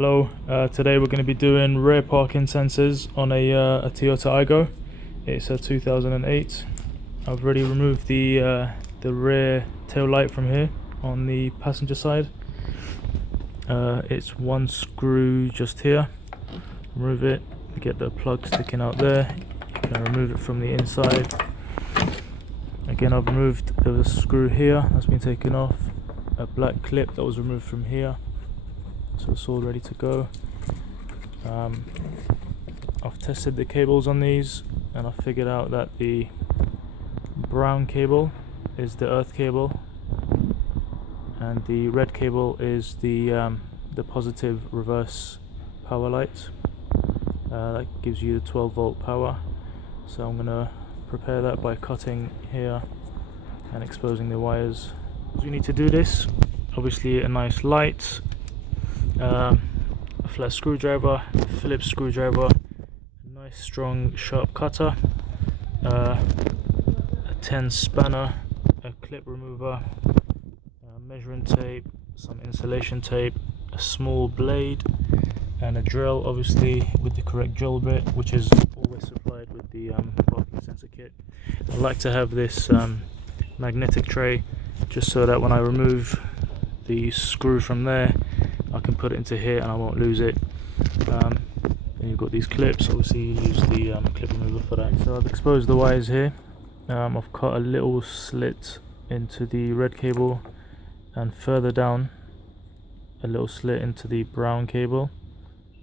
Hello, today we're going to be doing rear parking sensors on a Toyota Aygo. It's a 2008. I've already removed the rear tail light from here on the passenger side. It's one screw just here. Remove it, you get the plug sticking out there. You can remove it from the inside. Again, I've removed, there was a screw here that's been taken off, a black clip that was removed from here. So it's all ready to go. I've tested the cables on these and I figured out that the brown cable is the earth cable and the red cable is the positive reverse power light. That gives you the 12 volt power. So I'm going to prepare that by cutting here and exposing the wires. You need to do this, obviously a nice light, a flat screwdriver, Phillips screwdriver, a nice strong sharp cutter, a 10 spanner, a clip remover, measuring tape, some insulation tape, a small blade, and a drill, obviously with the correct drill bit, which is always supplied with the parking sensor kit. I like to have this magnetic tray just so that when I remove the screw from there I can put it into here and I won't lose it. Then you've got these clips, obviously you use the clip remover for that. So I've exposed the wires here. I've cut a little slit into the red cable and further down a little slit into the brown cable.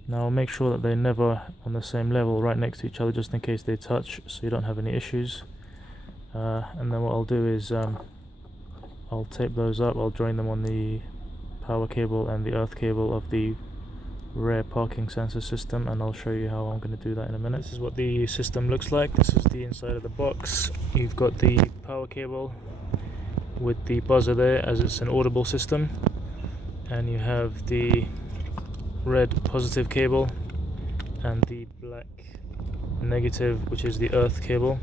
Now I'll make sure that they're never on the same level right next to each other just in case they touch, so you don't have any issues. And then what I'll do is I'll tape those up. I'll join them on the power cable and the earth cable of the rear parking sensor system, and I'll show you how I'm going to do that in a minute. This is what the system looks like. This is the inside of the box. You've got the power cable with the buzzer there as it's an audible system, and you have the red positive cable and the black negative, which is the earth cable.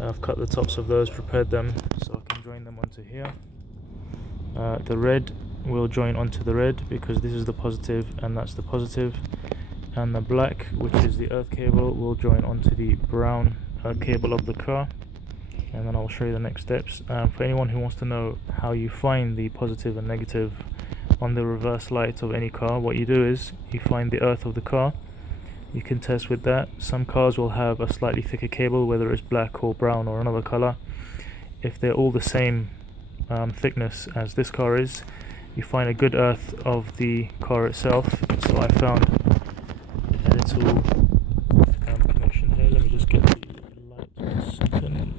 I've cut the tops of those, prepared them so I can join them onto here. The red will join onto the red because this is the positive and that's the positive, and the black, which is the earth cable, will join onto the brown cable of the car, and then I'll show you the next steps. For anyone who wants to know how you find the positive and negative on the reverse light of any car, what you do is you find the earth of the car. You can test with that. Some cars will have a slightly thicker cable, whether it's black or brown or another color. If they're all the same thickness as this car is, you find a good earth of the car itself. So I found a little connection here. Let me just get the light for a second.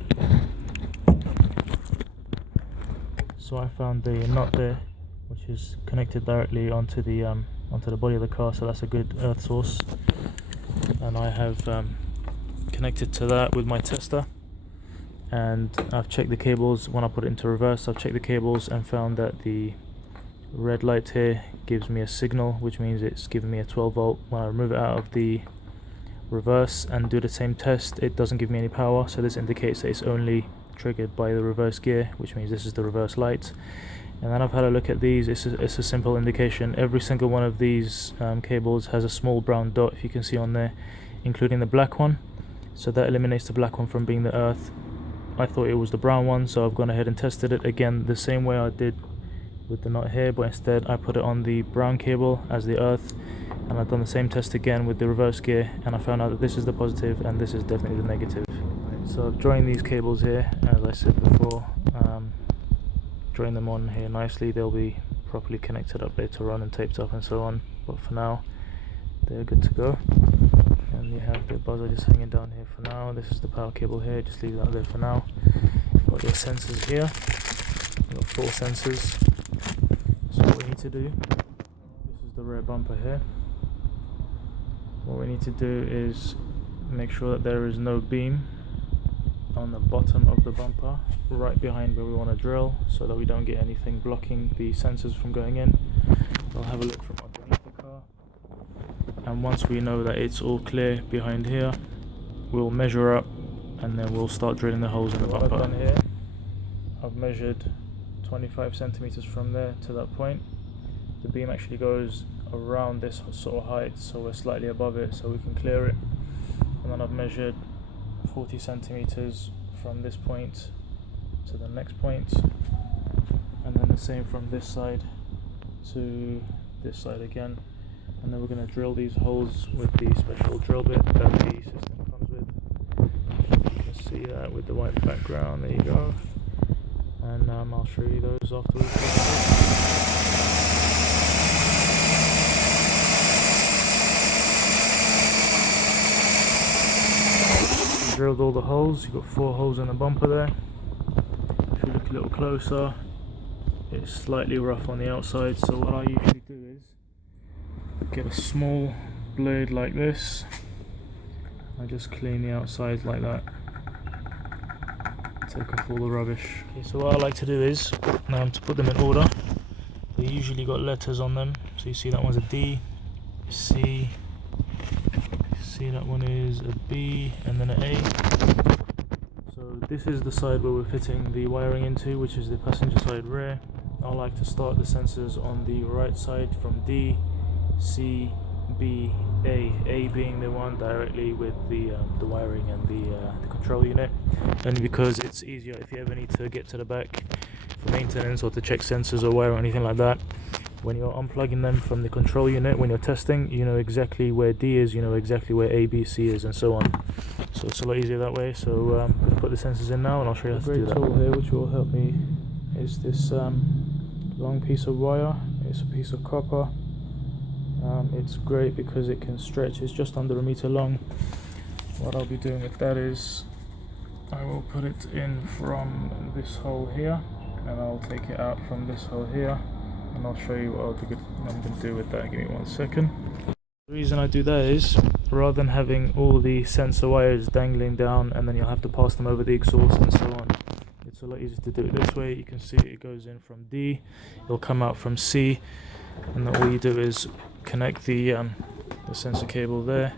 So I found the nut there, which is connected directly onto the body of the car, so that's a good earth source. And I have connected to that with my tester, and I've checked the cables. When I put it into reverse, I've checked the cables and found that the red light here gives me a signal, which means it's giving me a 12 volt. When I remove it out of the reverse and do the same test, it doesn't give me any power, so this indicates that it's only triggered by the reverse gear, which means this is the reverse light. And then I've had a look at these. It's a simple indication. Every single one of these cables has a small brown dot, if you can see on there, including the black one. So that eliminates the black one from being the earth. I thought it was the brown one, so I've gone ahead and tested it again the same way I did with the nut here, but instead I put it on the brown cable as the earth, and I've done the same test again with the reverse gear, and I found out that this is the positive and this is definitely the negative. So I've joined these cables here, as I said before. Join them on here nicely. They'll be properly connected up later on and taped up and so on, but for now they're good to go. And you have the buzzer just hanging down here for now. This is the power cable here, just leave that there for now. You've got your sensors here. You've got 4 sensors. So what we need to do, this is the rear bumper here. What we need to do is make sure that there is no beam on the bottom of the bumper, right behind where we want to drill, so that we don't get anything blocking the sensors from going in. We'll have a look from underneath the car, and once we know that it's all clear behind here, we'll measure up and then we'll start drilling the holes in the bumper. What I've done here, I've measured 25 centimeters from there to that point. The beam actually goes around this sort of height, so we're slightly above it, so we can clear it. And then I've measured 40 centimeters from this point to the next point, and then the same from this side to this side again. And then we're going to drill these holes with the special drill bit that the system comes with. You can see that with the white background. There you go. And I'll show you those afterwards. Drilled all the holes. You've got 4 holes in the bumper there. If you look a little closer, it's slightly rough on the outside, so what I usually do is get a small blade like this. I just clean the outside like that, take off all the rubbish. Okay, so what I like to do is to put them in order. They usually got letters on them, so you see that one's a D, C, see that one is a B, and then an A. So this is the side where we're fitting the wiring into, which is the passenger side rear. I like to start the sensors on the right side from D, C, B, A being the one directly with the wiring and the control unit, only because it's easier if you ever need to get to the back for maintenance or to check sensors or wire or anything like that. When you're unplugging them from the control unit, when you're testing, you know exactly where D is, you know exactly where A, B, C is, and so on. So it's a lot easier that way. So I'm going to put the sensors in now, and I'll show you how to do that. A great tool here which will help me is this long piece of wire. It's a piece of copper. It's great because it can stretch. It's just under 1 meter long. What I'll be doing with that is I will put it in from this hole here, and I'll take it out from this hole here, and I'll show you what I'm going to do with that. Give me 1 second. The reason I do that is, rather than having all the sensor wires dangling down and then you'll have to pass them over the exhaust and so on, it's a lot easier to do it this way. You can see it goes in from D, it'll come out from C, and then all you do is connect the sensor cable there,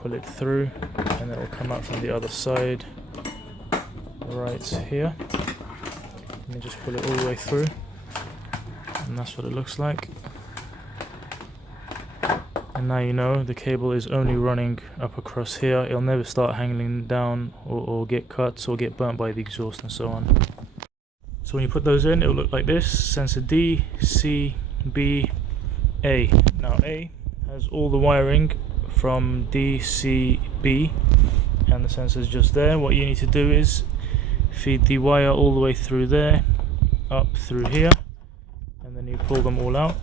pull it through, and then it'll come out from the other side right here, and you just pull it all the way through, and that's what it looks like. And now you know the cable is only running up across here. It'll never start hanging down or get cut or get burnt by the exhaust and so on. So when you put those in, it'll look like this: sensor D, C, B, A. Now A has all the wiring from D, C, B, and the sensor's just there. What you need to do is feed the wire all the way through there, up through here, and then you pull them all out.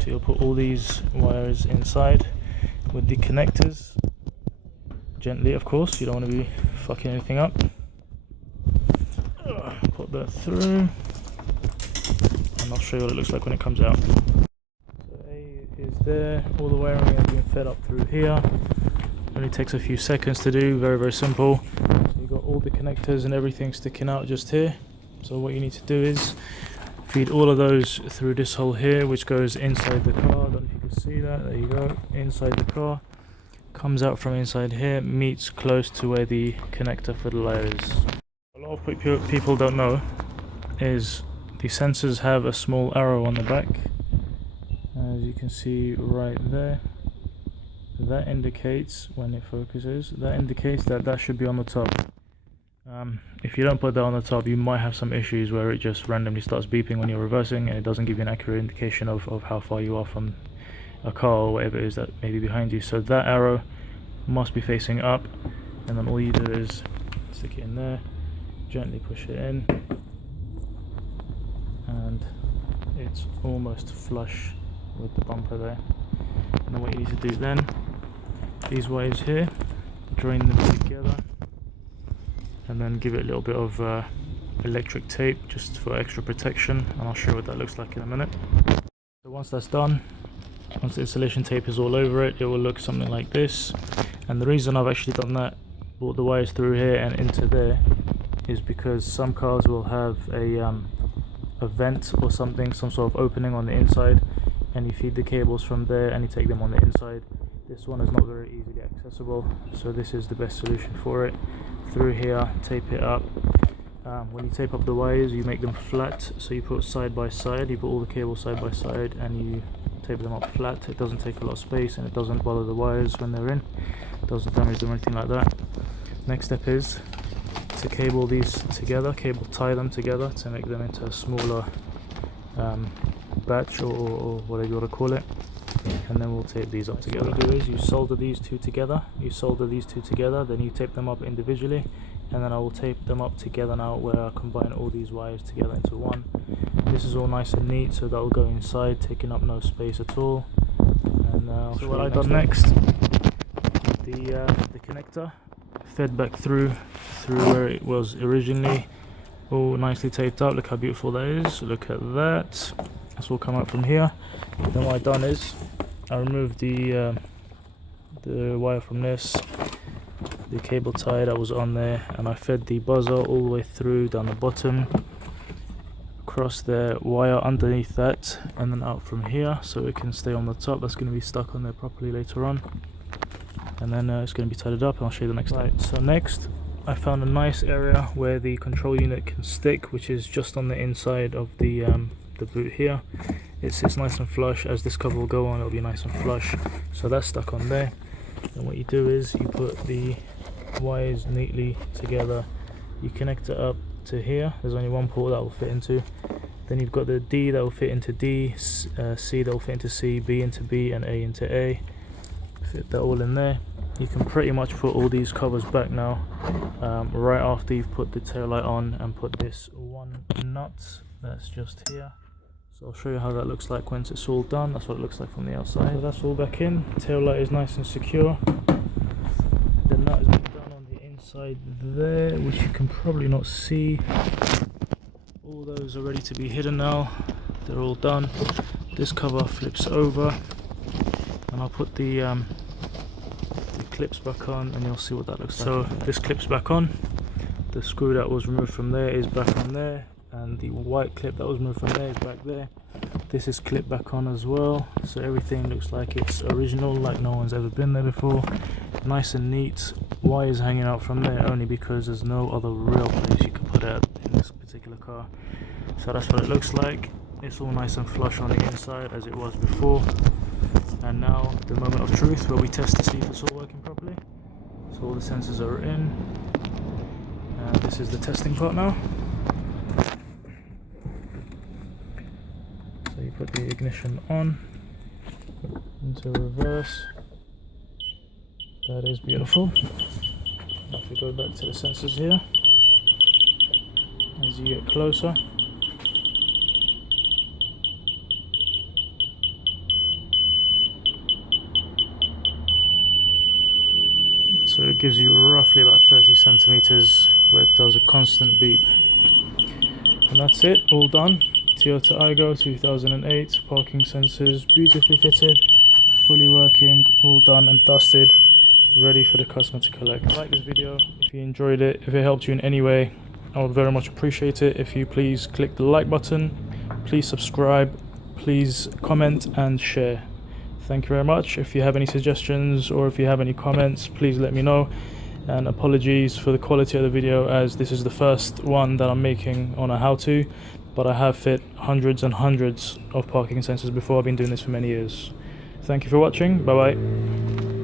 So you'll put all these wires inside with the connectors, gently of course, you don't want to be fucking anything up. Put that through, and I'll show you what it looks like when it comes out. So A is there, all the wiring has been fed up through here. Only takes a few seconds to do, very very simple. So you've got all the connectors and everything sticking out just here. So what you need to do is feed all of those through this hole here, which goes inside the car. I don't know if you can see that. There you go, inside the car. Comes out from inside here, meets close to where the connector for the wire is. A lot of people don't know is the sensors have a small arrow on the back, as you can see right there. That indicates, when it focuses, that indicates that that should be on the top. If you don't put that on the top, you might have some issues where it just randomly starts beeping when you're reversing, and it doesn't give you an accurate indication of how far you are from a car or whatever it is that may be behind you. So that arrow must be facing up, and then all you do is stick it in there, gently push it in, and it's almost flush with the bumper there. And then what you need to do then, these wires here, join them together, and then give it a little bit of electric tape just for extra protection, and I'll show you what that looks like in a minute. So once that's done, once the insulation tape is all over it, it will look something like this. And the reason I've actually done that, brought the wires through here and into there, is because some cars will have a vent or something, some sort of opening on the inside, and you feed the cables from there and you take them on the inside. This one is not very easily accessible, so this is the best solution for it. Through here, tape it up. When you tape up the wires, you make them flat, so you put side by side, you put all the cables side by side, and you tape them up flat. It doesn't take a lot of space and it doesn't bother the wires when they're in. It doesn't damage them or anything like that. Next step is to cable these together, tie them together to make them into a smaller batch or whatever you want to call it, and then we'll tape these up together. What you do is you solder these two together, then you tape them up individually, and then I will tape them up together now where I combine all these wires together into one. This is all nice and neat, so that will go inside, taking up no space at all. And so what I've done next, the connector fed back through where it was originally, all nicely taped up. Look how beautiful that is. Look at that. That's all come out from here. Then what I've done is I removed the wire from this, the cable tie that was on there, and I fed the buzzer all the way through down the bottom, across the wire underneath that, and then out from here so it can stay on the top. That's going to be stuck on there properly later on, and then it's going to be tidied up, and I'll show you the next time. So next I found a nice area where the control unit can stick, which is just on the inside of the boot here. It sits nice and flush. As this cover will go on, it'll be nice and flush, so that's stuck on there. And what you do is you put the wires neatly together, you connect it up to here. There's only one port that will fit into. Then you've got the D that will fit into D, C that will fit into C, B into B, and A into A. Fit that all in there. You can pretty much put all these covers back now, right after you've put the tail light on and put this one nut that's just here. So I'll show you how that looks like once it's all done. That's what it looks like from the outside. So that's all back in. Tail light is nice and secure. The nut has been done on the inside there, which you can probably not see. All those are ready to be hidden now. They're all done. This cover flips over, and I'll put the clips back on, and you'll see what that looks like. So this clips back on. The screw that was removed from there is back on there, and the white clip that was removed from there is back there. This is clipped back on as well, so everything looks like it's original, like no one's ever been there before. Nice and neat. Wires hanging out from there only because there's no other real place you can put it in this particular car. So that's what it looks like. It's all nice and flush on the inside as it was before. And now the moment of truth, where we test to see if it's all working properly. So all the sensors are in, and this is the testing part now. So you put the ignition on, into reverse. That is beautiful. If we go back to the sensors here, as you get closer, so it gives you roughly about 30 centimeters where it does a constant beep. And that's it, all done. Toyota Aygo 2008, parking sensors beautifully fitted, fully working, all done and dusted, ready for the customer to collect. If you like this video, if you enjoyed it, if it helped you in any way, I would very much appreciate it if you please click the like button, please subscribe, please comment and share. Thank you very much. If you have any suggestions or if you have any comments, please let me know. And apologies for the quality of the video, as this is the first one that I'm making on a how-to, but I have fit hundreds and hundreds of parking sensors before. I've been doing this for many years. Thank you for watching. Bye bye.